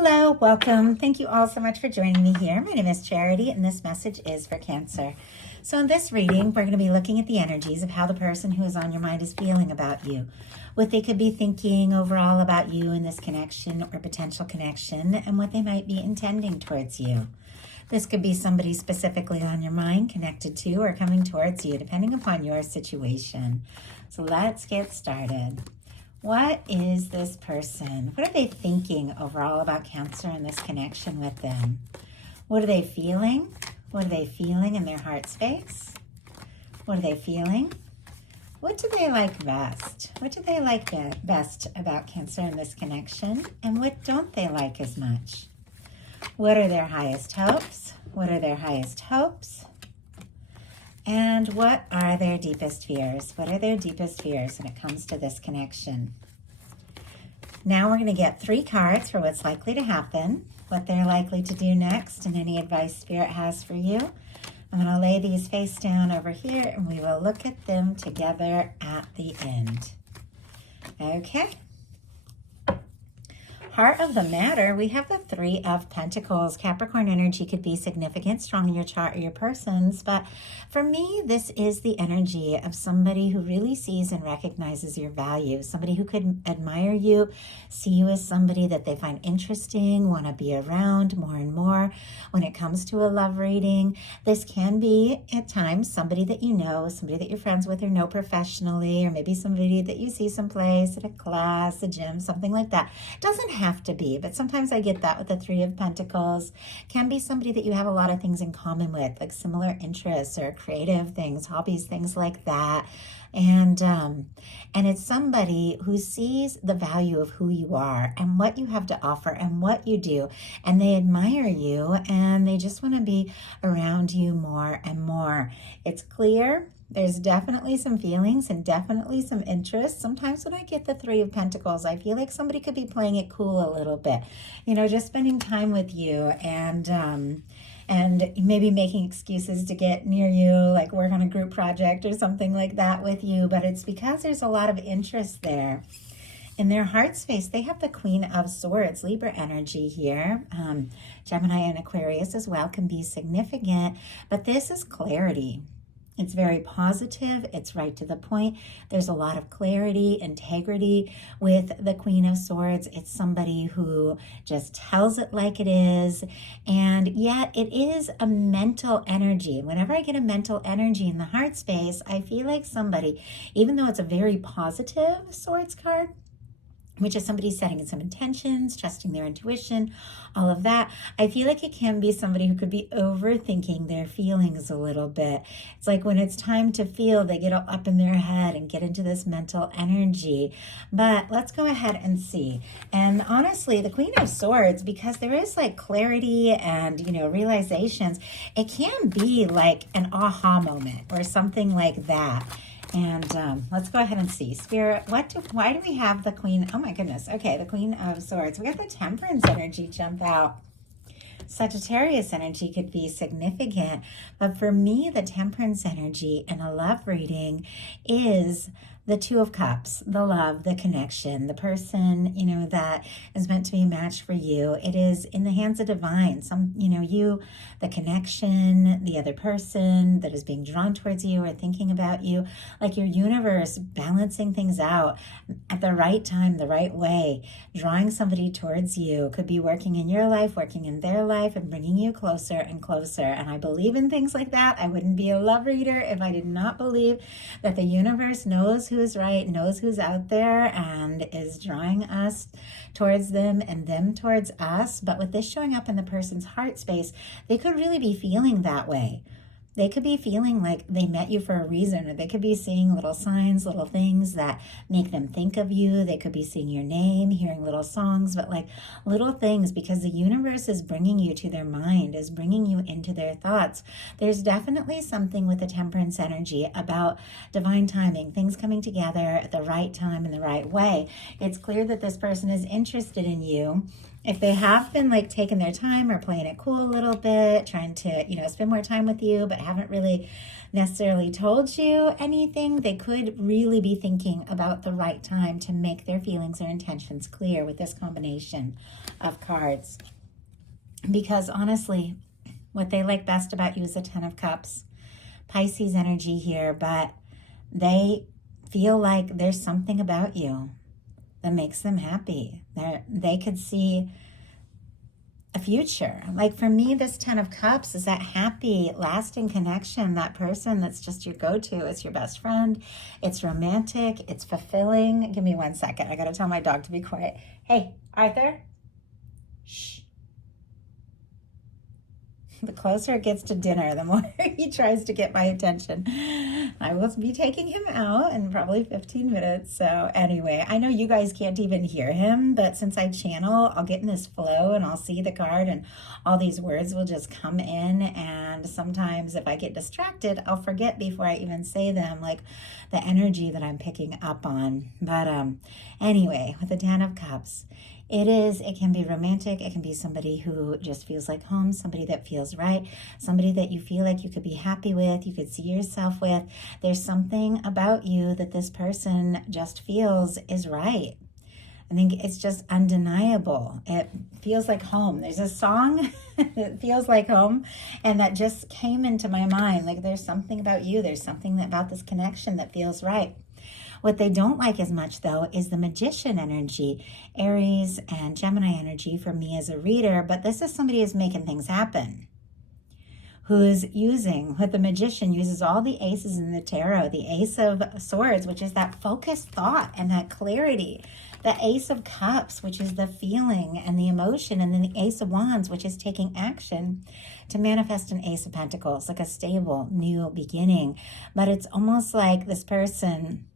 Hello, welcome. Thank you all so much for joining me here. My name is Charity, and this message is for Cancer. So, in this reading, we're going to be looking at the energies of how the person who is on your mind is feeling about you, what they could be thinking overall about you in this connection or potential connection, and what they might be intending towards you. This could be somebody specifically on your mind, connected to, or coming towards you, depending upon your situation. So, let's get started. What is this person? What are they thinking overall about Cancer and this connection with them? What are they feeling? What are they feeling in their heart space? What are they feeling? What do they like best? What do they like best about Cancer and this connection? And what don't they like as much? What are their highest hopes? What are their highest hopes? And what are their deepest fears? What are their deepest fears when it comes to this connection? Now we're going to get 3 cards for what's likely to happen, what they're likely to do next, and any advice Spirit has for you. I'm going to lay these face down over here, and we will look at them together at the end. Okay. Heart of the matter, we have the 3 of Pentacles. Capricorn energy could be significant, strong in your chart or your person's, but for me, this is the energy of somebody who really sees and recognizes your value, somebody who could admire you, see you as somebody that they find interesting, want to be around more and more. When it comes to a love reading, this can be at times somebody that you know, somebody that you're friends with or know professionally, or maybe somebody that you see someplace at a class, a gym, something like that. It doesn't have to be, but sometimes I get that with the 3 of Pentacles. Can be somebody that you have a lot of things in common with, like similar interests or creative things, hobbies, things like that. And it's somebody who sees the value of who you are and what you have to offer and what you do, and they admire you and they just want to be around you more and more. It's clear there's definitely some feelings and definitely some interest. Sometimes when I get the 3 of Pentacles, I feel like somebody could be playing it cool a little bit, just spending time with you and maybe making excuses to get near you, like work on a group project or something like that with you. But it's because there's a lot of interest there. In their heart space, they have the Queen of Swords, Libra energy here. Gemini and Aquarius as well can be significant, but this is clarity. It's very positive. It's right to the point. There's a lot of clarity, integrity with the Queen of Swords. It's somebody who just tells it like it is. And yet it is a mental energy. Whenever I get a mental energy in the heart space, I feel like somebody, even though it's a very positive Swords card, which is somebody setting some intentions, trusting their intuition, all of that. I feel like it can be somebody who could be overthinking their feelings a little bit. It's like when it's time to feel, they get all up in their head and get into this mental energy. But let's go ahead and see. And honestly, the Queen of Swords, because there is like clarity and, realizations, it can be like an aha moment or something like that. And let's go ahead and see. Spirit, why do we have the Queen? Oh my goodness. Okay, the Queen of Swords. We got the Temperance energy jump out. Sagittarius energy could be significant. But for me, the Temperance energy in a love reading is the 2 of Cups, the love, the connection, the person, that is meant to be a match for you. It is in the hands of divine. You, the connection, the other person that is being drawn towards you or thinking about you, like your universe balancing things out at the right time, the right way, drawing somebody towards you. Could be working in your life, working in their life, and bringing you closer and closer. And I believe in things like that. I wouldn't be a love reader if I did not believe that the universe knows who's right, knows who's out there, and is drawing us towards them and them towards us. But with this showing up in the person's heart space, they could really be feeling that way. They could be feeling like they met you for a reason, or they could be seeing little signs, little things that make them think of you. They could be seeing your name, hearing little songs, but like little things, because the universe is bringing you to their mind, is bringing you into their thoughts. There's definitely something with the Temperance energy about divine timing, things coming together at the right time in the right way. It's clear that this person is interested in you. if they have been like taking their time or playing it cool a little bit, trying to, spend more time with you, but haven't really necessarily told you anything, they could really be thinking about the right time to make their feelings or intentions clear with this combination of cards. Because honestly, what they like best about you is the Ten of Cups. Pisces energy here, but they feel like there's something about you that makes them happy. They could see a future. Like for me, this Ten of Cups is that happy, lasting connection, that person that's just your go-to. It's your best friend. It's romantic. It's fulfilling. Give me 1 second. I got to tell my dog to be quiet. Hey, Arthur. Shh. The closer it gets to dinner, the more he tries to get my attention. I will be taking him out in probably 15 minutes. So anyway, I know you guys can't even hear him, but since I channel, I'll get in this flow and I'll see the card and all these words will just come in. And sometimes if I get distracted, I'll forget before I even say them, like the energy that I'm picking up on. But anyway, with the Ten of Cups, it can be romantic. It can be somebody who just feels like home, somebody that feels right, somebody that you feel like you could be happy with, you could see yourself with. There's something about you that this person just feels is right. I think it's just undeniable. It feels like home. There's a song that feels like home, and that just came into my mind. Like there's something about you. There's something about this connection that feels right. What they don't like as much, though, is the Magician energy, Aries and Gemini energy for me as a reader. But this is somebody who's making things happen, who's using, what the Magician uses all the aces in the tarot, the Ace of Swords, which is that focused thought and that clarity, the Ace of Cups, which is the feeling and the emotion, and then the Ace of Wands, which is taking action to manifest an Ace of Pentacles, like a stable new beginning. But it's almost like this person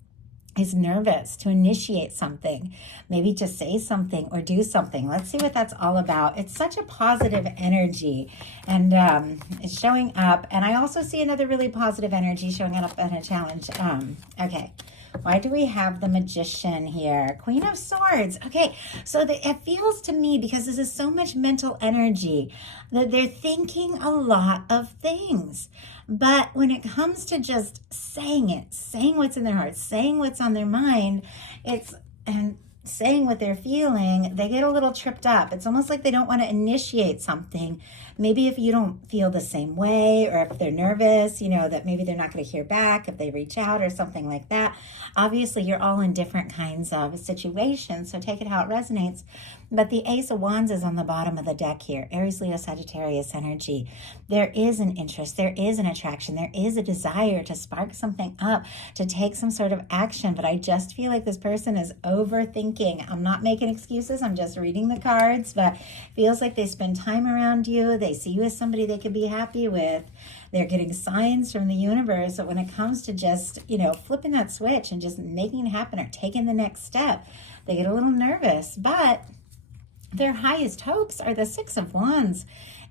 is nervous to initiate something, maybe to say something or do something. Let's see what that's all about. It's such a positive energy, and it's showing up. And I also see another really positive energy showing up in a challenge. Okay. Why do we have the Magician here? Queen of Swords. Okay, so it feels to me, because this is so much mental energy, that they're thinking a lot of things. But when it comes to just saying it, saying what's in their heart, saying what's on their mind, and saying what they're feeling, they get a little tripped up. It's almost like they don't want to initiate something. Maybe if you don't feel the same way, or if they're nervous, that maybe they're not going to hear back if they reach out or something like that. Obviously, you're all in different kinds of situations, so take it how it resonates. But the Ace of Wands is on the bottom of the deck here. Aries, Leo, Sagittarius energy. There is an interest. There is an attraction. There is a desire to spark something up, to take some sort of action. But I just feel like this person is overthinking. I'm not making excuses. I'm just reading the cards. But it feels like they spend time around you. They see you as somebody they could be happy with. They're getting signs from the universe. So when it comes to just, flipping that switch and just making it happen or taking the next step, they get a little nervous. But their highest hopes are the Six of Wands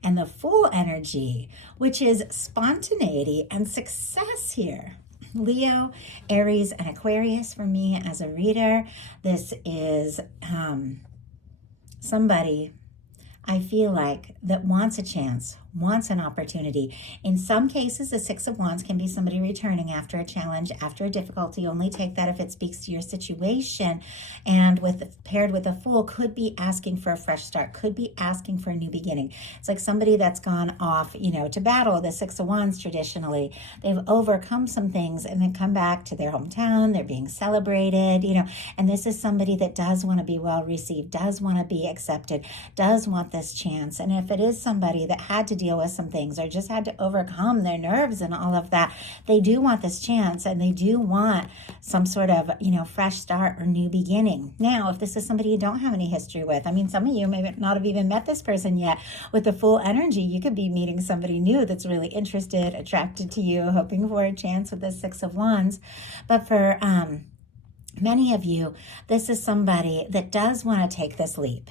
and the Fool energy, which is spontaneity and success here. Leo, Aries, and Aquarius for me as a reader. This is somebody I feel like that wants a chance, wants an opportunity. In some cases, the Six of Wands can be somebody returning after a challenge, after a difficulty. Only take that if it speaks to your situation. And paired with a Fool, could be asking for a fresh start, could be asking for a new beginning. It's like somebody that's gone off, to battle. The Six of Wands traditionally, they've overcome some things and then come back to their hometown. They're being celebrated, and this is somebody that does want to be well received, does want to be accepted, does want this chance. And if it is somebody that had to deal with some things or just had to overcome their nerves and all of that, they do want this chance, and they do want some sort of, fresh start or new beginning. Now, if this is somebody you don't have any history with, some of you may not have even met this person yet. With the Fool energy, you could be meeting somebody new that's really interested, attracted to you, hoping for a chance with the Six of Wands. But for many of you, this is somebody that does want to take this leap.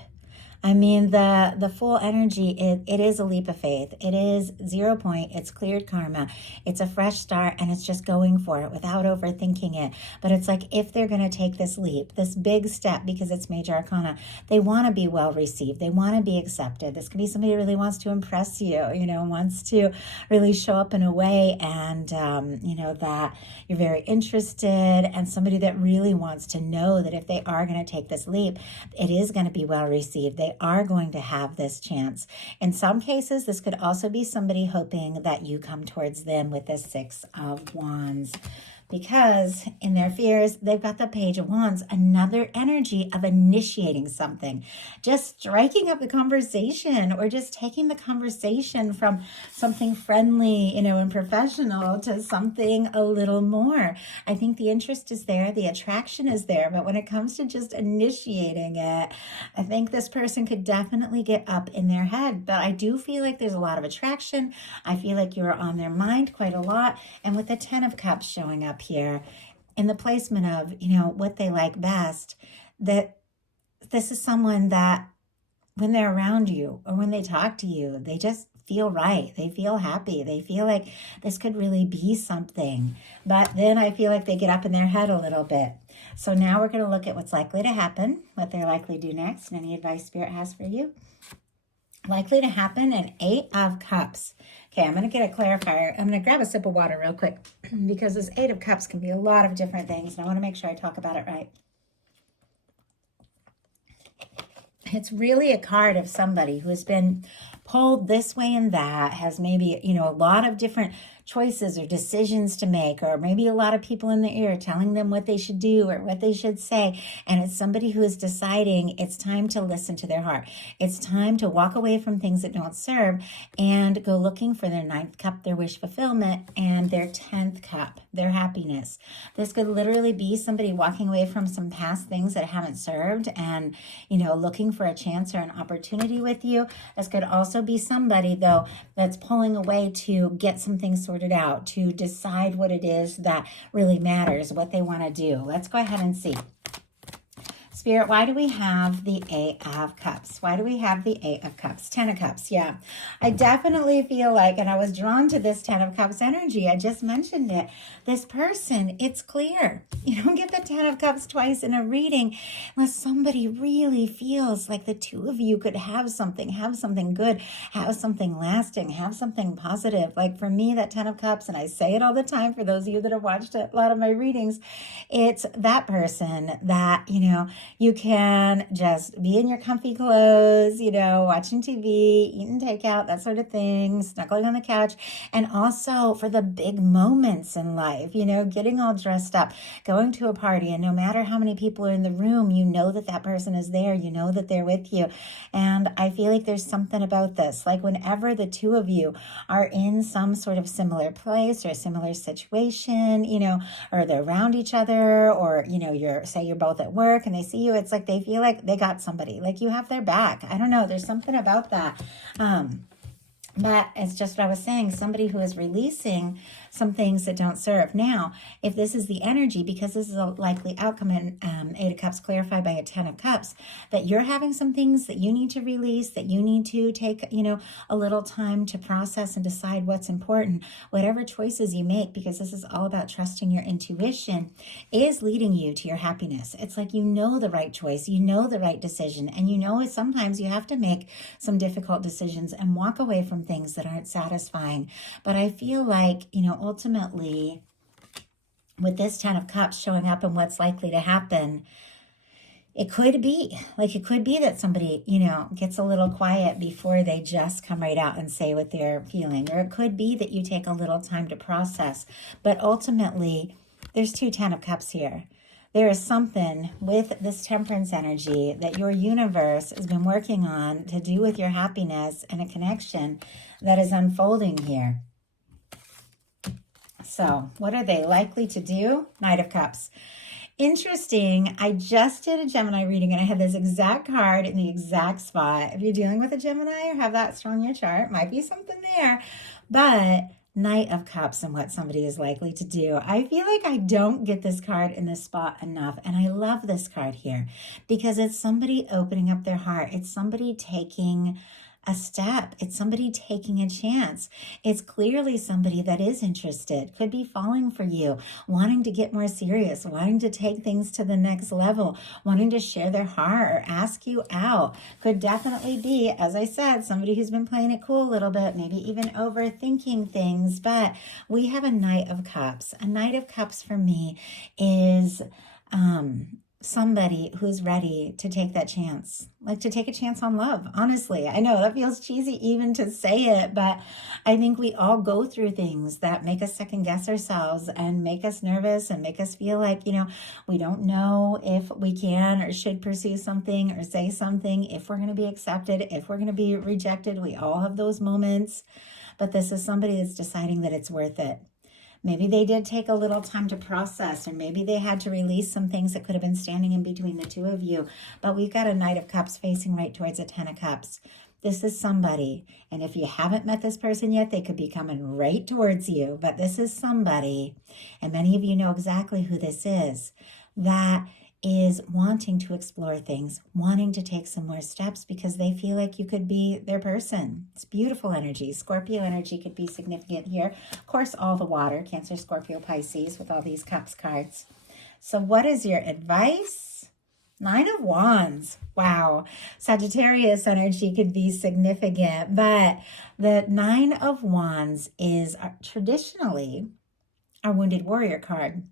I mean, the full energy, it is a leap of faith. It is 0 point. It's cleared karma. It's a fresh start, and it's just going for it without overthinking it. But it's like if they're going to take this leap, this big step, because it's major arcana, they want to be well received. They want to be accepted. This could be somebody who really wants to impress you, wants to really show up in a way and, that you're very interested, and somebody that really wants to know that if they are going to take this leap, it is going to be well received. They are going to have this chance. In some cases, this could also be somebody hoping that you come towards them with the Six of Wands, because in their fears, they've got the Page of Wands, another energy of initiating something, just striking up the conversation, or just taking the conversation from something friendly, and professional, to something a little more. I think the interest is there, the attraction is there, but when it comes to just initiating it, I think this person could definitely get up in their head. But I do feel like there's a lot of attraction. I feel like you're on their mind quite a lot. And with the Ten of Cups showing up here in the placement of, what they like best, that this is someone that when they're around you or when they talk to you, they just feel right. They feel happy. They feel like this could really be something. But then I feel like they get up in their head a little bit. So now we're going to look at what's likely to happen, what they're likely to do next, and any advice Spirit has for you. Likely to happen, an Eight of Cups. Okay, I'm going to get a clarifier. I'm going to grab a sip of water real quick because this Eight of Cups can be a lot of different things, and I want to make sure I talk about it right. It's really a card of somebody who has been pulled this way and that, has maybe, a lot of different choices or decisions to make, or maybe a lot of people in their ear telling them what they should do or what they should say. And it's somebody who is deciding it's time to listen to their heart. It's time to walk away from things that don't serve and go looking for their 9th cup, their wish fulfillment, and their 10th cup, their happiness. This could literally be somebody walking away from some past things that haven't served and, looking for a chance or an opportunity with you. This could also be somebody, though, that's pulling away to get some things sorted out, to decide what it is that really matters, what they want to do. Let's go ahead and see. Spirit, why do we have the Eight of Cups? Why do we have the Eight of Cups? 10 of Cups, yeah. I definitely feel like, and I was drawn to this 10 of Cups energy, I just mentioned it. This person, it's clear. You don't get the 10 of Cups twice in a reading unless somebody really feels like the two of you could have something good, have something lasting, have something positive. Like for me, that 10 of Cups, and I say it all the time for those of you that have watched a lot of my readings, it's that person that, you can just be in your comfy clothes, watching TV, eating takeout, that sort of thing, snuggling on the couch. And also for the big moments in life, getting all dressed up, going to a party. And no matter how many people are in the room, you know that person is there. You know that they're with you. And I feel like there's something about this. Like whenever the two of you are in some sort of similar place or a similar situation, or they're around each other, or, you're both at work and they see you, it's like they feel like they got somebody, like you have their back. I don't know. There's something about that. But it's just what I was saying, somebody who is releasing some things that don't serve. Now, if this is the energy, because this is a likely outcome in Eight of Cups clarified by a 10 of Cups, that you're having some things that you need to release, that you need to take, a little time to process and decide what's important. Whatever choices you make, because this is all about trusting your intuition, is leading you to your happiness. It's like the right choice, the right decision, and sometimes you have to make some difficult decisions and walk away from things that aren't satisfying. But I feel like, ultimately, with this 10 of Cups showing up and what's likely to happen, it could be that somebody, gets a little quiet before they just come right out and say what they're feeling. Or it could be that you take a little time to process. But ultimately, there's 2 10 of Cups here. There is something with this Temperance energy that your universe has been working on to do with your happiness and a connection that is unfolding here. So what are they likely to do? Knight of Cups. Interesting. I just did a Gemini reading and I had this exact card in the exact spot. If you're dealing with a Gemini or have that strong in your chart, might be something there. But Knight of Cups and what somebody is likely to do. I feel like I don't get this card in this spot enough, and I love this card here because it's somebody opening up their heart. It's somebody taking a step. It's somebody taking a chance. It's clearly somebody that is interested, could be falling for you, wanting to get more serious, wanting to take things to the next level, wanting to share their heart or ask you out. Could definitely be, as I said, somebody who's been playing it cool a little bit, maybe even overthinking things. But we have a Knight of Cups. A Knight of Cups for me is somebody who's ready to take that chance, like to take a chance on love. Honestly, I know that feels cheesy even to say it, but I think we all go through things that make us second guess ourselves and make us nervous and make us feel like, we don't know if we can or should pursue something or say something, if we're going to be accepted, if we're going to be rejected. We all have those moments, but this is somebody that's deciding that it's worth it. Maybe they did take a little time to process, or maybe they had to release some things that could have been standing in between the two of you. But we've got a Knight of Cups facing right towards a Ten of Cups. This is somebody, and if you haven't met this person yet, they could be coming right towards you. But this is somebody, and many of you know exactly who this is, that is wanting to explore things, wanting to take some more steps because they feel like you could be their person. It's beautiful energy. Scorpio energy could be significant here. Of course, all the water, Cancer, Scorpio, Pisces, with all these Cups cards. So what is your advice? Nine of Wands. Wow. Sagittarius energy could be significant, but the Nine of Wands is traditionally our Wounded Warrior card.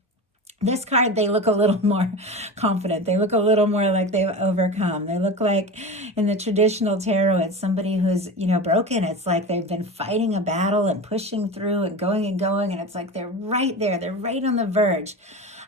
This card, they look a little more confident. They look a little more like they've overcome. They look like in the traditional tarot, it's somebody who's, broken. It's like they've been fighting a battle and pushing through and going. And it's like they're right there. They're right on the verge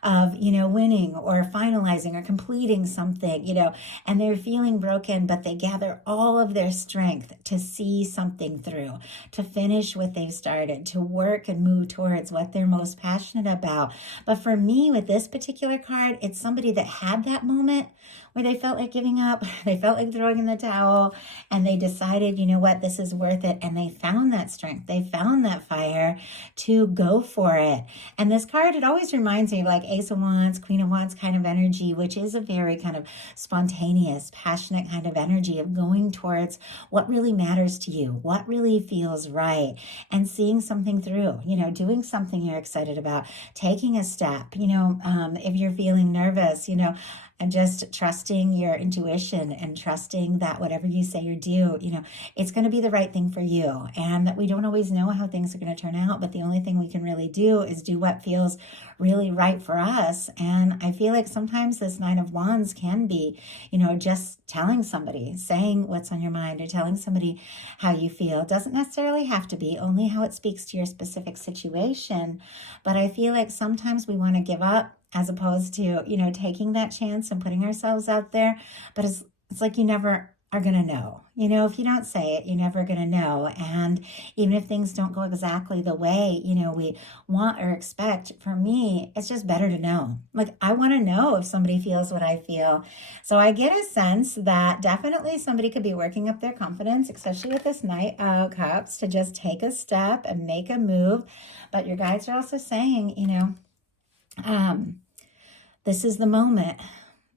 of, winning or finalizing or completing something, and they're feeling broken, but they gather all of their strength to see something through, to finish what they've started, to work and move towards what they're most passionate about. But for me, with this particular card, it's somebody that had that moment where they felt like giving up, they felt like throwing in the towel, and they decided, this is worth it. And they found that strength, they found that fire to go for it. And this card, it always reminds me of like Ace of Wands, Queen of Wands kind of energy, which is a very kind of spontaneous, passionate kind of energy of going towards what really matters to you, what really feels right, and seeing something through, doing something you're excited about, taking a step, if you're feeling nervous, and just trusting your intuition and trusting that whatever you say or do, it's going to be the right thing for you. And that we don't always know how things are going to turn out, but the only thing we can really do is do what feels really right for us. And I feel like sometimes this Nine of Wands can be, just telling somebody, saying what's on your mind, or telling somebody how you feel. It doesn't necessarily have to be only how it speaks to your specific situation. But I feel like sometimes we want to give up, as opposed to, taking that chance and putting ourselves out there. But it's like you never are going to know. If you don't say it, you're never going to know. And even if things don't go exactly the way, we want or expect, for me, it's just better to know. Like, I want to know if somebody feels what I feel. So I get a sense that definitely somebody could be working up their confidence, especially with this Knight of Cups, to just take a step and make a move. But your guides are also saying, this is the moment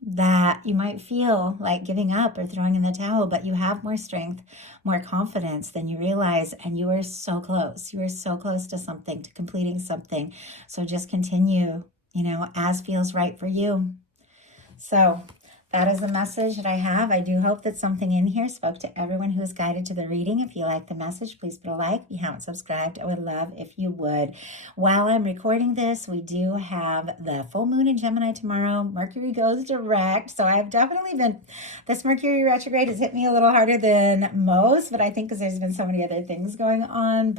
that you might feel like giving up or throwing in the towel, but you have more strength, more confidence than you realize, and you are so close. You are so close to something, to completing something. So just continue, as feels right for you. So that is the message that I have. I do hope that something in here spoke to everyone who is guided to the reading. If you like the message, please put a like. If you haven't subscribed, I would love if you would. While I'm recording this, we do have the full moon in Gemini tomorrow. Mercury goes direct. So I've definitely this Mercury retrograde has hit me a little harder than most, but I think because there's been so many other things going on.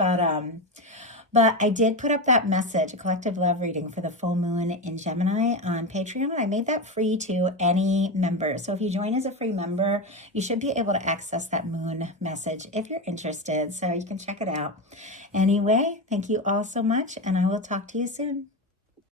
But I did put up that message, a collective love reading for the full moon in Gemini on Patreon. I made that free to any member. So if you join as a free member, you should be able to access that moon message if you're interested. So you can check it out. Anyway, thank you all so much, and I will talk to you soon.